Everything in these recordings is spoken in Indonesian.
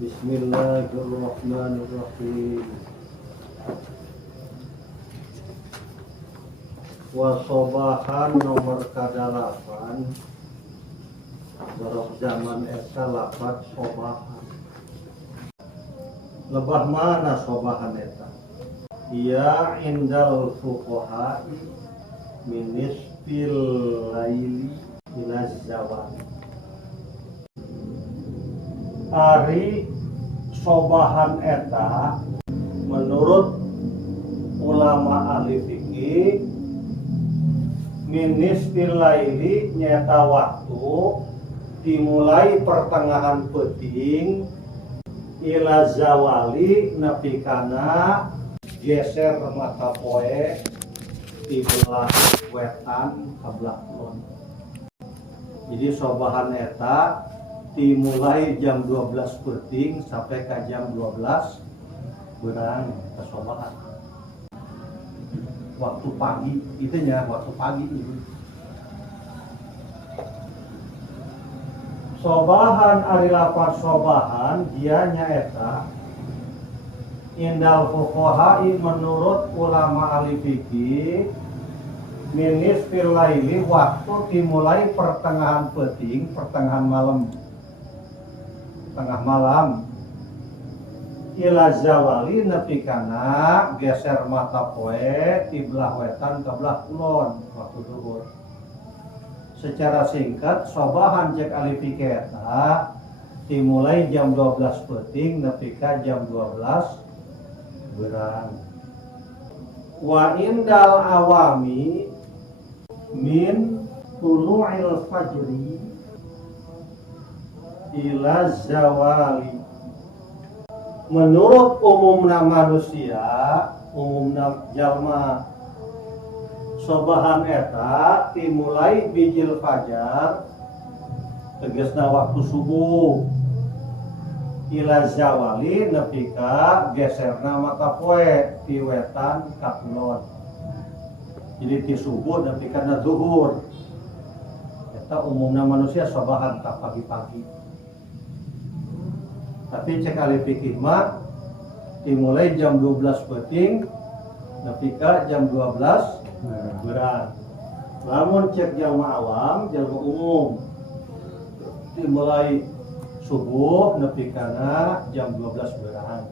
Bismillahirrahmanirrahim. Wasobahan nomor kadalapan Barok zaman esa lapat sobahan. Lebah mana sobahan eta? Ia indal fuqaha'i minisfil laili ila zawal. Ari sobahan eta menurut ulama ahli fikih minisfil laili nyata waktu dimulai pertengahan peting ila zawali nepi kana geser mata poe di belah wetan ka belah kulon. Jadi sobahan eta dimulai jam 12 peting sampai ke jam 12 berang ke sobahan. Waktu pagi itu nya waktu pagi itu. Sobahan ari lapat sobahan dia nyaeta indal fuqaha'i menurut ulama ahli fikih minis fil laili waktu dimulai pertengahan peting pertengahan malam tengah malam ila zawali nepi kana geser mata poe di belah wetan ke belah kulon waktu zuhur. Secara singkat sobahan cek ahli fikih eta dimulai jam 12 peting nepi ka jam 12 berang. Wa indal awami min tulu'il fajri ila zawali. Menurut umumna manusia, umumna jalma, sobahan eta dimulai bijil fajar tegasna waktu subuh ila zawali nepi ka geserna mata poe ti wetan ka kulon. Jadi ti subuh nepi kana zuhur. Eta umumna manusia sobahan ka pagi-pagi. Tapi cek ahli fikih mah dimulai jam 12 peting nepi ka jam 12 berat. Namun cek jalma awam, jalma umum dimulai subuh nepi kana jam 12 berat.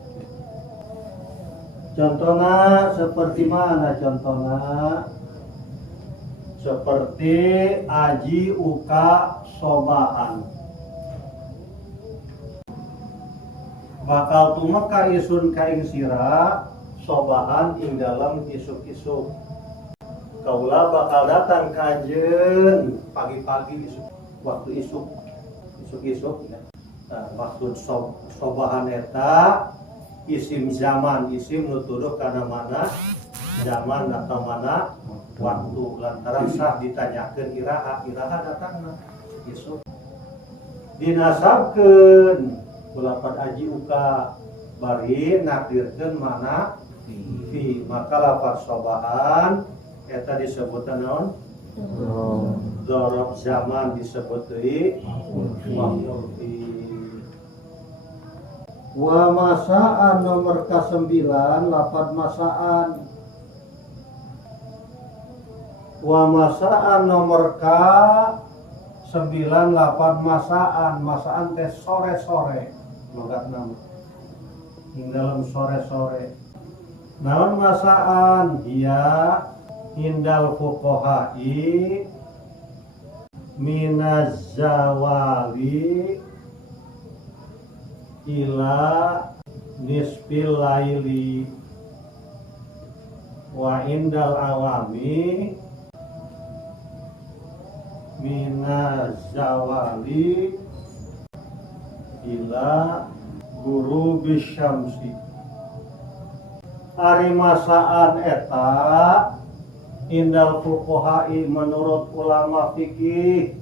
Contohnya seperti mana contohnya? Seperti aji uka sobahan. Bakal tumek ka isun kaing sira sobahan ing dalam isuk-isuk. Kaula bakal datang kajen pagi-pagi isuk, waktu isuk-isuk ya. Nah, maksud sobahan eta isim zaman, isim nutuduh kana mana zaman atau mana waktu lantaran sah ditanyakeun iraha datangna isuk. Dinasabkeun kulapan aji uka bari nakdirkeun mana fi maka lafaz sobahan eta disebutna naon dzaraf zaman disebut deui maf'ul fi. Wa masaan nomor ka-9 lafaz masaan. Wa masaan nomor ka-9 lafaz masaan teh sore-sore logat nama ing dalam sore-sore. Naon masaan? Dia indal fuqaha'i minaz zawali ila nisfil laili wa indal awami minaz zawali ila ghurubis syamsi. Ari masaan eta indal fuqaha'i menurut ulama fikih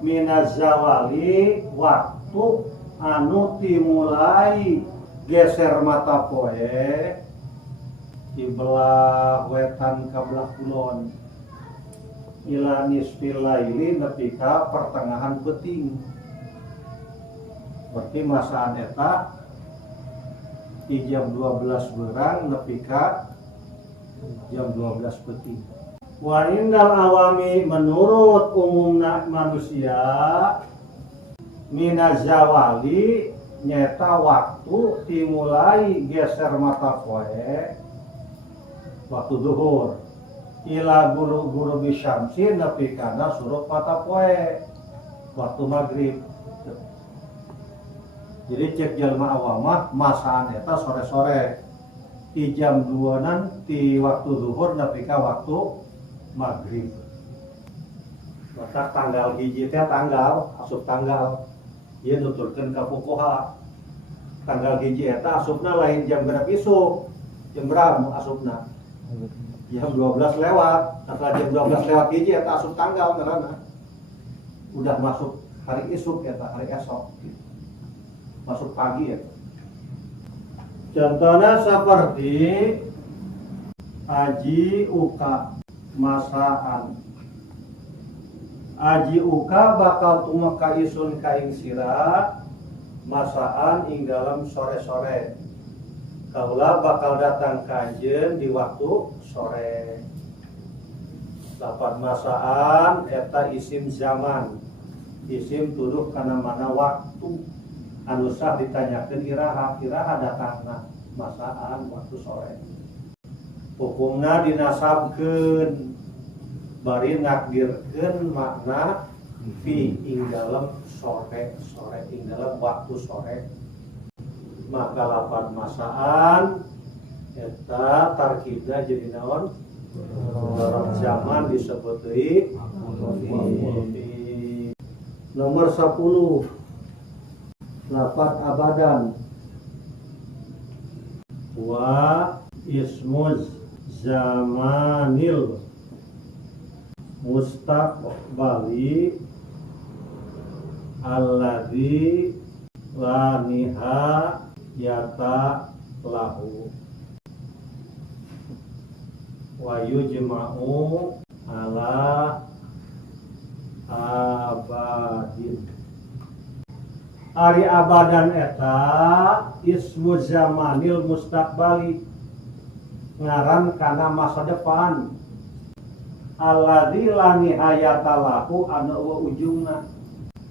minaz zawali waktu anu dimulai geser mata poe di belah wetan ka belah kulon ila nisfil laili nepi ka pertengahan peting. berarti masaan eta di jam 12 berang nepi ka jam 12 peuting. Wa indal awami menurut umumna manusia minazawali nyata waktu dimulai geser mata poe waktu duhur ila guru bisyamsi nepi kana surup mata poe waktu maghrib. Jadi cek jalma awamah masaan eta sore-sore di jam 2 di waktu zuhur nepi ka waktu maghrib. Maka tanggal hiji teh tanggal asup tanggal ieu nuturkeun ka fuqaha. Tanggal hiji eta asupna lain jam berapa isuk, jam berapa asupna? Jam 12 lewat. Setelah jam 12 lewat hiji eta asup tanggal karena udah masuk hari isuk eta hari esok. Masuk pagi ya. Contohnya seperti aji uka masaan. Aji uka bakal tumeka isun kaing sira masaan ing dalam sore-sore. Kaula bakal datang kanjeun di waktu sore. Lapan masaan eta isim zaman. Isim tuduh kana mana waktu. Anu sah ditanyakeun iraha datangna masaan waktu sore. Hukumna dinasabkeun bari nakdirkeun makna fi ing dalam sore ing dalam waktu sore. Maka lapan masaan eta tarkibna jadi naon? Dalam zaman disebut deui nomor 10 lapan abadan wa ismuz zamanil mustaqbali alladzi la nihayata lahu wa yujma'u ala abadin. Ari abadan eta ismu zamanil mustaqbali ngaran kana masa depan alladzi la nihayata lahu anu ujungna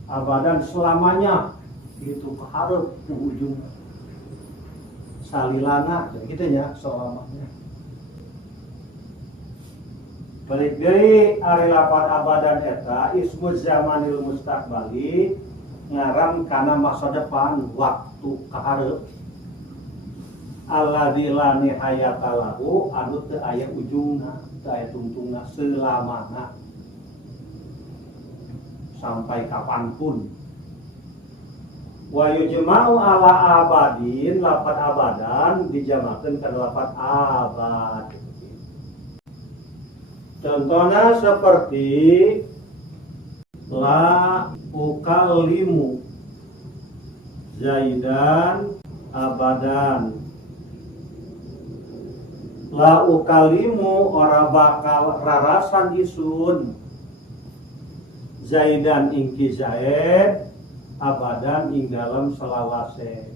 abadan selamanya itu hareup ujung salilana jadi kitu nya selamanya. Balik deui ari lapan abadan eta ismu zamanil mustaqbali ngaran kana masa depan waktu kahareup alladzi la nihayata lahu anu teu aya ujungna teu aya tungtungna selamana sampai kapanpun. Wa yujma'u ala abadin lapan abadan dijamakeun kana lapan abad. Contohnya seperti la ukallimu Zaidan abadan. La ukallimu ora bakal rarasan isun Zaidan ing ki Zaid abadan ing dalam selawase.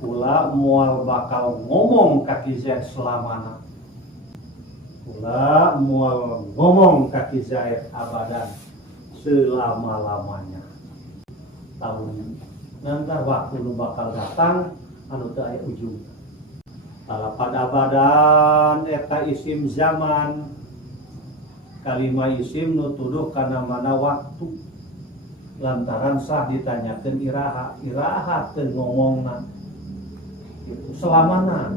Ula moal bakal ngomong ka ki Zaid selamana. Ula moal ngomong ka ki Zaid abadan selama-lamanya. Tahun nanti waktu nu bakal datang anu teu aya ujung. Lapan abadan eta isim zaman. Kalimah isim nu tuduh kana mana waktu. Lantaran sah ditanyakeun iraha teu ngomongna. Itu selamana.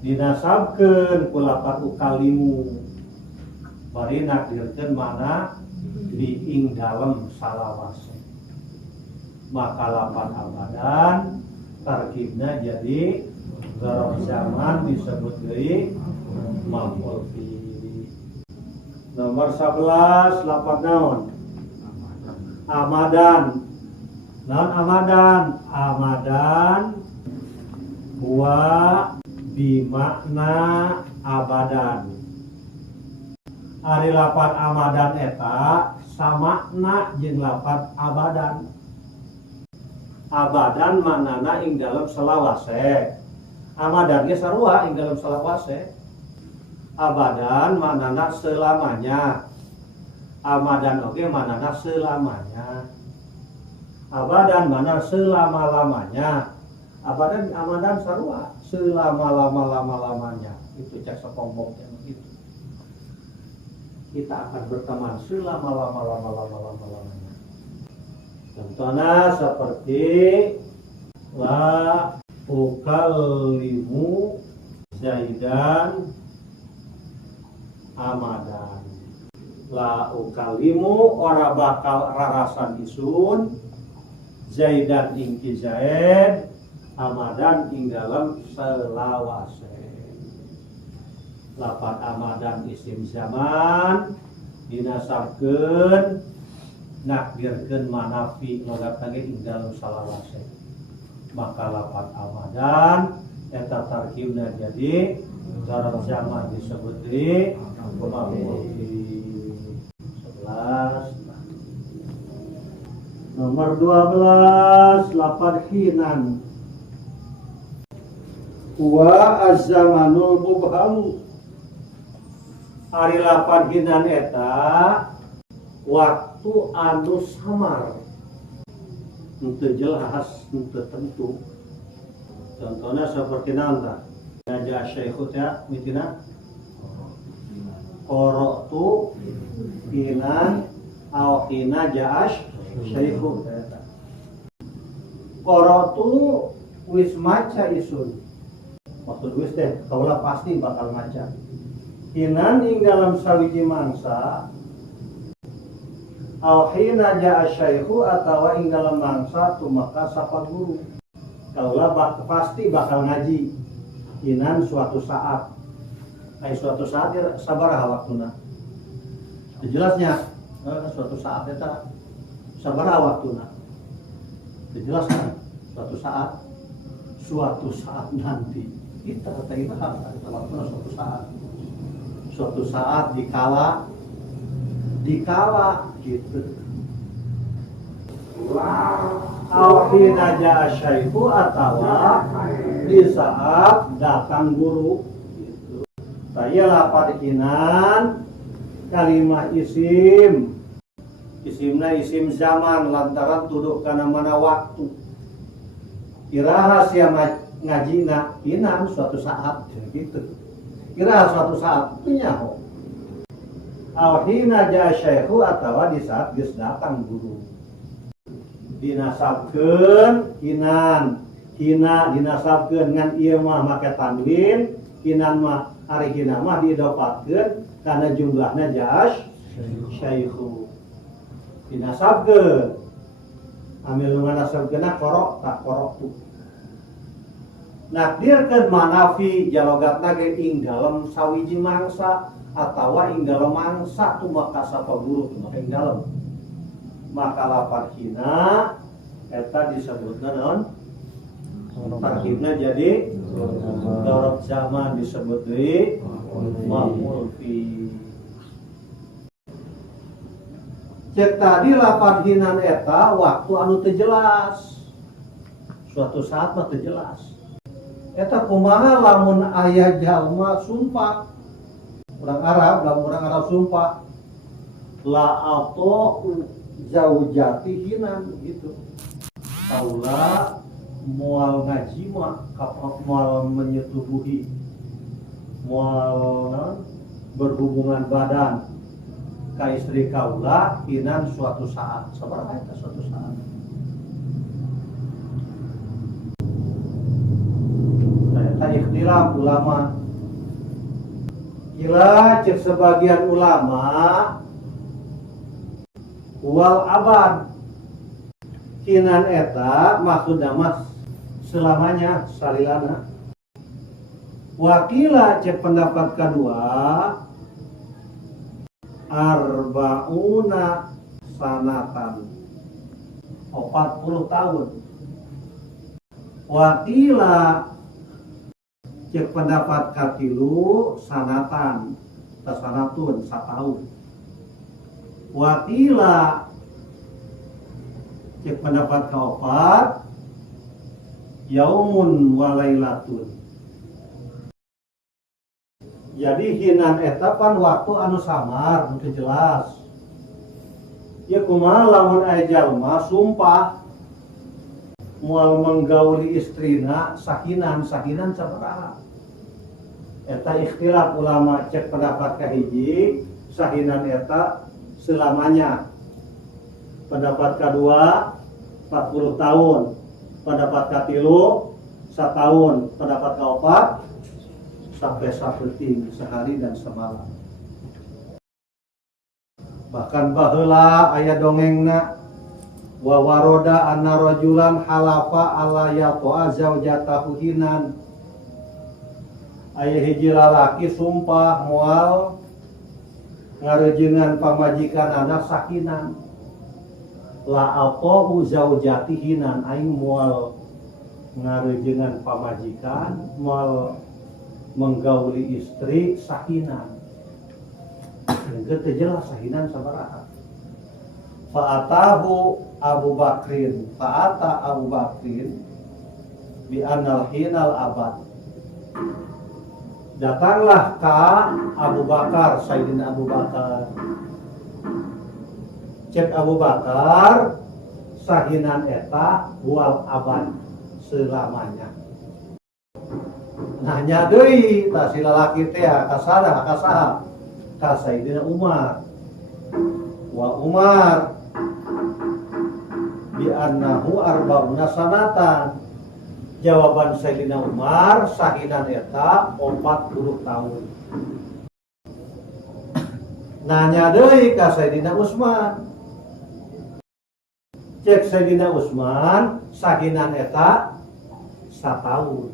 Dinasabkeun ku lapan ukalimu. Bari nakdirkeun mana di ing dalem salawase. Maka lapan abadan tarkibna jadi dzaraf zaman disebut deui maf'ul fi. Nomor 11 lapan naon? Amadan. Naon amadan? Amadan huwa bimakna abadan. Ari lapan amadan eta samakna jeung lafaz abadan. Abadan manana ing dalam selawase. Amadan ge sarua ing dalam selawase. Abadan manana selamanya. Amadan oge manana selamanya. Abadan mana selama-lamanya. Amadan sarua selama-lama-lama-lamanya. Itu cek sepombongnya begitu. Kita akan berteman selama-lama-lama-lama-lamanya. Contohnya seperti la ukallimu Zaidan amadan. La ukallimu ora bakal rarasan isun Zaidan ing Zaid amadan ing dalam selawase. Lafaz amadan isim zaman dinasabkeun nakdirkeun manafi logat lagi ing dalam salawase. Maka lafaz amadan eta tarkibna jadi zarf zaman disebut di maf'ul bih. 11. Nomor 12 lafaz hinan. Wa az-zamanul mubham. Ari lafaz hinan eta waktu anu samar, untuk jelas, untuk tentu. Contohnya seperti nanta naja syaikhut ya mitina qara'tu hinan au hina ja'ash syaikhut. Qara'tu wis maca isun, maksud wis teh kaulah pasti bakal maca. Hinan ing dalam sawiji mangsa au hina ja'a syaikhu atawa ing dalam mangsa tumaka sapa guru. Kaulah pasti bakal ngaji. Hinan suatu saat. Suatu saat sabaraha waktuna. Jelasnya suatu saat eta sabaraha waktuna. Dijelaskan suatu saat nanti. Kita kata waktuna suatu saat dikala gitu. Hina ja'a syaihu atawa di saat datang guru gitu. Saya lafaz hinan kalimah isim. Isimna isim zaman lantaran tuduh kana mana waktu. Iraha sia ngajina hinan suatu saat gitu. Iraha suatu saat punya ho. Hina ja'a syaihu atawa di saat geus datang guru. Dinasabkeun hinan, hina dinasabkeun ngan ieu mah make tanwin, hinan mah ari hina mah diidopatkeun kana jumlahna ja'ash syaihu. Dinasabkeun amil nganasabkeunna qara tak qara'tu. Nakdirkeun manafi jalogatna ge ing dalem sawiji mangsa atawa ing dalem mangsa tumaka sapa guru tumaka ing dalem. Maka lafaz hina eta disebutna naon? Tarkibna jadi dzarf zaman disebut deui maf'ul bih. Cek tadi lafaz hinan eta waktu anu teu jelas. Suatu saat mah teu jelas. Eta kumaha lamun aya jalma sumpah. Urang Arab sumpah la atau zaujati hinan gitu. Kaula moal ngaji mah moal menyetubuhi moal berhubungan badan ka istri kaula hinan suatu saat. Sabaraha eta suatu saat? Eta ikhtilaf ulama. Kila cek sebagian ulama wal abad hinan eta maksudna mas selamanya salilana. Wakila cek pendapat kedua arba'una sanatan 40 tahun. Wakila cek pendapat katilu sanatan tasanatun 1 tahun. Wakila cek pendapat kaopat yaumun walailatun. Jadi hinan eta pan waktu anu samar nu jelas. Ya kumaha lamun aya jalma sumpah moal menggauli istrina sakinan sabaraha. Eta ikhtilaf ulama cek pendapat kahiji sahinan eta selamanya. Pendapat kedua 40 tahun. Pendapat katilu 1 tahun. Pendapat keempat sampai sapeting sehari dan semalam. Bahkan baheula aya dongengna wa waroda anna rajulan halafa ala yaqa'a zaujatahu hinan. Aya hiji lalaki sumpah moal ngarejeungan pamajikan anak sakinan. La aqa'u zaujati hinan, aing moal ngarejeungan pamajikan moal menggauli istri sakinan. Engke teu jelas sakinan sabaraha. Fa'atahu Abu Bakrin, fa'ata Abu Bakrin bi anal hinal abad. Datanglah ka Abu Bakar, Sayyidina Abu Bakar. Cek Abu Bakar, sahinan eta bual abad selamanya. Nanya deui ta si lalaki teh ka saha? Ka Sayyidina Umar. Wa Umar bi annahu arba'una sanatan. Jawaban Sayyidina Umar sahinan eta 40 tahun. Nanya deui ka Sayyidina Utsman. Cek Sayyidina Utsman sahinan eta 1 tahun.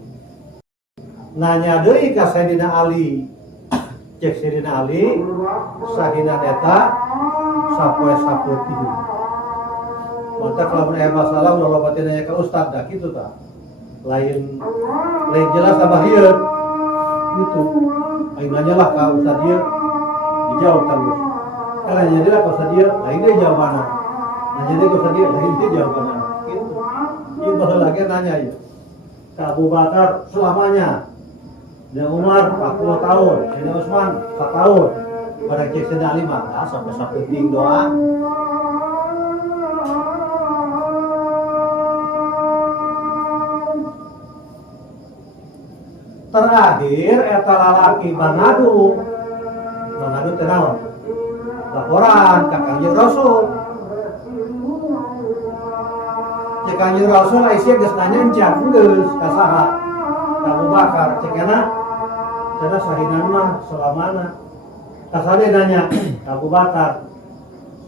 Nanya deui ka Sayyidina Ali. Cek Sayyidina Ali sahinan eta sapoe sapeting. Mata kalau aya masalah ulah lobatin nanya ka ustad dah kitu tah. Lain jelas tambah rieut gitu. Aing nanyalah ka ustad ieu dijawab terus. Kalau nanya dia ka ustad ieu lain dia jawabanna. Nanya dia ka ustad ieu lain dia jawabanna. Gitu. Ieu baheula ge nanya ieu. Ka Abu Bakar selamanya. Dan Umar 40 tahun, Sayyidina Utsman 4 tahun. Pada cek Sayyidina Ali mah sampai sapeting doang. Terakhir eta lalaki mangadu teh naon? Laporan ka Kanjeng Rasul. Cek Kanjeng Rasul Aisyah geus nanya encan geus ka saha? Ka Abu Bakar cekena cenah sahinan mah selamana. Ka sade nanya ka Abu Bakar.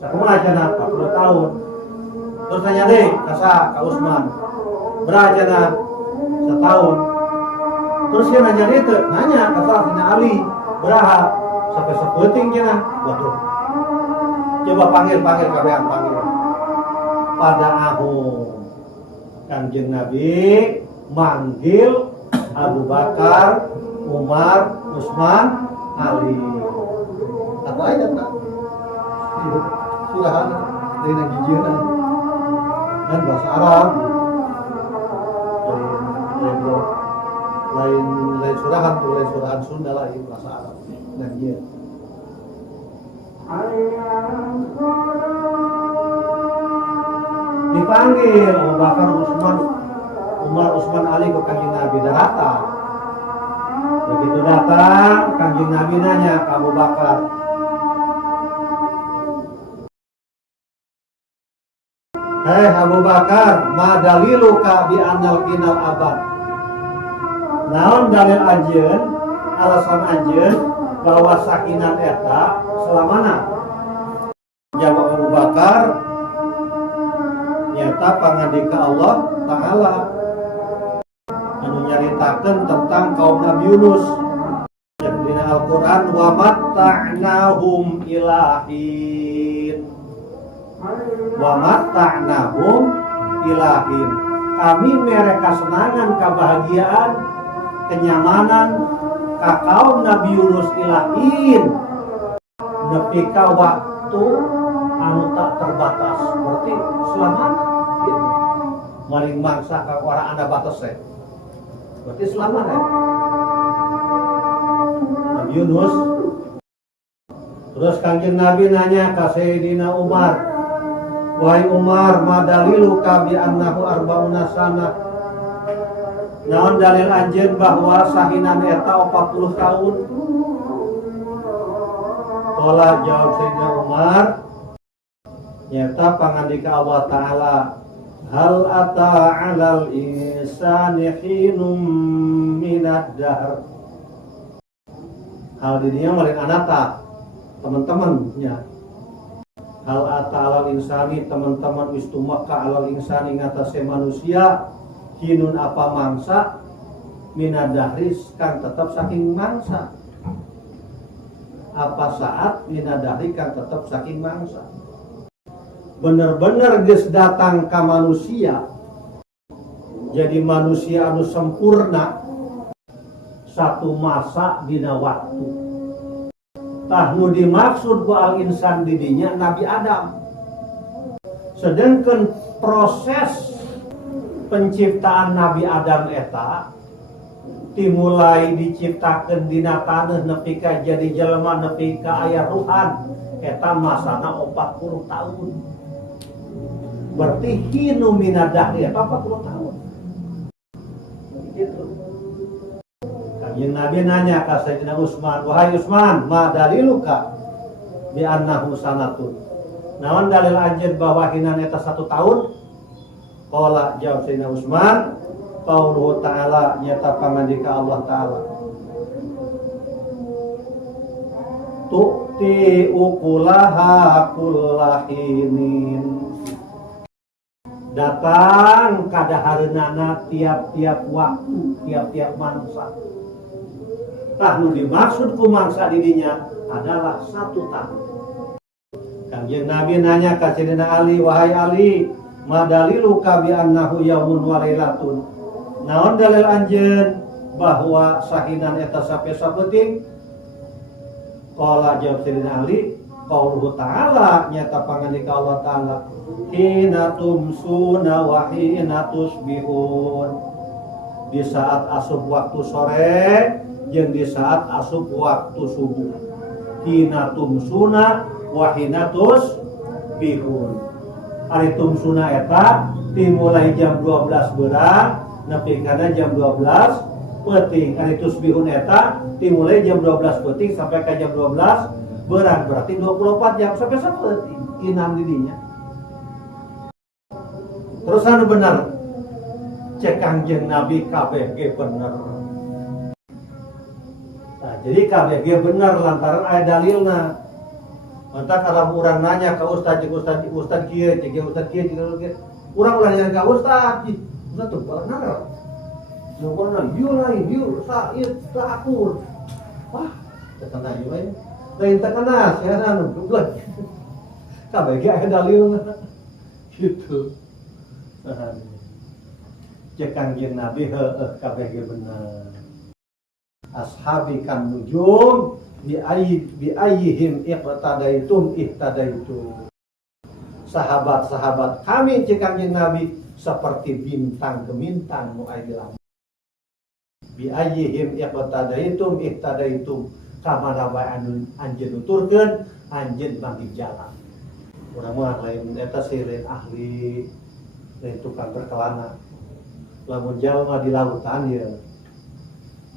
Sakumaha cenah 40 tahun. Terus nanya deui ka saha? Ka Utsman. Beraha cenah? 1 tahun. Terus dia nanya itu, nanya ke Sayyidina Ali, beraha sampai sepeting cenah. Waduh. Coba panggil kabehan panggil. Pada Kanjeng Nabi manggil Abu Bakar, Umar, Utsman, Ali. Apa aja tak? Surahan dengan jijieun dan bahasa Arab. Lain surahan Sunda lain bahasa Arab dan dia dipanggil Abu Bakar, Umar, Utsman, Ali ke Kanjeng Nabi datang. Begitu datang Kanjeng Nabi nanya ke Abu Bakar, "Hei Abu Bakar, ma daliluka bi annal kinal abad?" Naon dalil anjeun, alasan anjeun bahwa sakinan eta selamana? Jawab Abu Bakar, nyata pangandika Allah Ta'ala anu nyaritakeun tentang kaum Nabi Yunus. Yang dina Al-Qur'an wa matta'nahum ilahin. Wa matta'nahum ilahin. Kami mereka senangan kebahagiaan kenyamanan ka kaum Nabi Yunus ilahin nepi ka waktu anu tak terbatas. Berarti selamat gitu. Maling mangsa ka orang anda batas berarti selamat ya. Nabi Yunus. Terus Kanjeng Nabi nanya ke Sayyidina Umar, wahai Umar, ma daliluka bi annahu arba'una sana. Naon dalil anjeun bahwa sahinan eta 40 tahun? Qala jawab Sayyidina Umar, nyata pangandika Allah Ta'ala, hal ata 'alal insani hinum minad dahr. Hal didinya malin anata teman-temannya. Hal ata 'alal insani, teman-teman wis tumeka 'alal insani ngatasé manusia, hinun apa mangsa minad dahris kang tetap saking mangsa. Apa saat minad dahri kang tetap saking mangsa. Bener-bener geus datang ka manusia jadi manusia anu sempurna satu masa dina waktu. Tah nu dimaksud ku al insan didinya Nabi Adam. Sedangkan proses penciptaan Nabi Adam eta dimulai diciptakeun dina taneuh nepi ka jadi jelema nepi ka aya ruhan eta masana 40 tahun. Berarti hinu minadahri eta 40 tahun. Gitu. Kanjeng Nabi nanya ka Sayyidina Utsman, wahai Utsman, ma daliluka bi annahu sanatun. Naon dalil anjeun bahwa hinan eta 1 tahun? Qala jawab Sayyidina Utsman, qauluhu ta'ala, nyata pangandika Allah Ta'ala. Tu'ti ukulaha kullahinin. Datang kadahareunana tiap-tiap waktu, tiap-tiap mangsa. Tah nu dimaksud ku mangsa didinya adalah 1 tahun. Kanjeng Nabi nanya ka Sayyidina Ali, wahai Ali, ma daliluka bi annahu yaumun wa lailatun. Naon dalil anjeun bahwa sahinan eta sape saeuting? Qala jawab Sayyidina Ali, qauluhu ta'ala, nyata pangandika Allah Ta'ala, hina tumsuna wa hina tusbihun. Di saat asup waktu sore jeung di saat asup waktu subuh. Hina tumsuna wa hina tusbihun. Ari tumsuna eta dimulai jam 12 beurang nepi kana jam 12 peuting. Ari tusbihun eta dimulai jam 12 peuting sampai ke jam 12 beurang, berarti 24 jam sampai sapeuting inam didinya. Terus anu bener cek Kanjeng Nabi kabeh ge bener. Nah, jadi kabeh ge bener lantaran aya dalilna. Mantap kalau urang nanya ke ustaz kieu, cek kieu, urang ulah nanya ka ustaz, ustaz tuh pernah naon? Nungguan ieu lain, ieu said sakur. Wah, teu ieu we. Lain teu kana siaran goblok. Kabeh ge aya dalilna. Gitu. Cek Kanjeng Nabi heueuh kabeh ge bener. Ashabi kan nujum bi ayyihim ihtadaitum. Sahabat-sahabat kami cek Kanjeng Nabi seperti bintang gemintang nu aya di langit. Bi ayyihim ihtadaitum kamana bae anu anjeun nuturkeun anjeun manggi jalan. Urang mah lain eta lain ahli lain tukang berkelana. Lamun jalma di lautan ya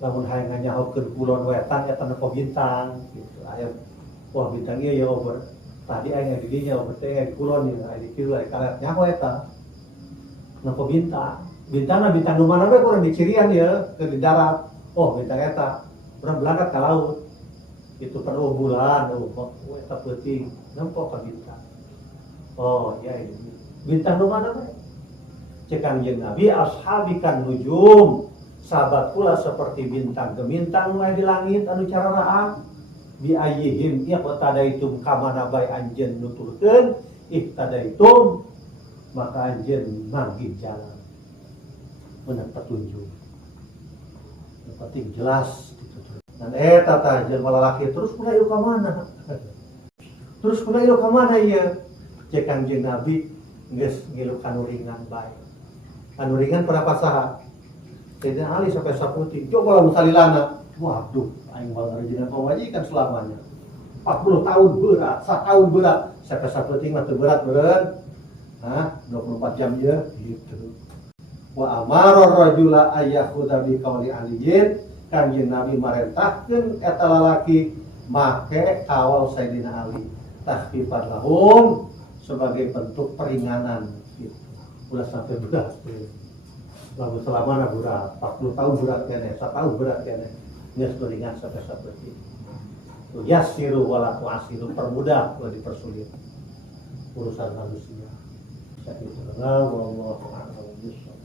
lamun hayang nganyahokeun kulon wetan eta nepo bintang gitu. Aya wah bintang ieu ya over. Tadi aya di dinya over teh di kulon ieu aya di kieu aya karet nyaho eta. Nepo bintang. Bintangna bintang nu mana we kurang dicirian ya ke di darat. Oh bintang eta. Urang berangkat ka laut. Itu perlu bulan, eta peuting. Nempo ka bintang. Oh iya ini. Bintang nu mana we? Cek Kanjeng Nabi ashabikan nujum. Sahabat pula seperti bintang gemintang mulai di langit anu cararaan. Bi ayyihim iqtadaitum kamana bae anjeun nuturkeun iqtadaitum maka anjeun manggi jalan. Bener petunjuk. Yang penting jelas ditutur. Dan eta tah jelema lalaki terus mulai ieu ka mana? Terus mulai ieu ka mana ieu? cek Kangjeng Nabi geus ngilu kanu ringan bae. Anu ringan berapa saha? Sayyidina Ali sampai saputi. Coba lalu salilana. Waduh, aing bangga jeung pamajikan selamanya. 40 tahun berat, 1 tahun berat. Sampai saputi mah teu berat-berat. 24 jam ya gitu. Wa amara rajula ayyakhudha bi qauli aliyin. Kanjeng Nabi marentahkeun eta lalaki make kawal Sayyidina Ali. Takhfifan lahum sebagai bentuk peringanan gitu. Udah sampai berat. Lalu selamanya berat, 40 tahun berat kene, 1 tahun berat kene. Geus ringan sampai saperti itu. Yassiru wala tu'assiru, permudah wala dipersulit. Urusan manusia. Saya itu wallahu a'lam bishawab.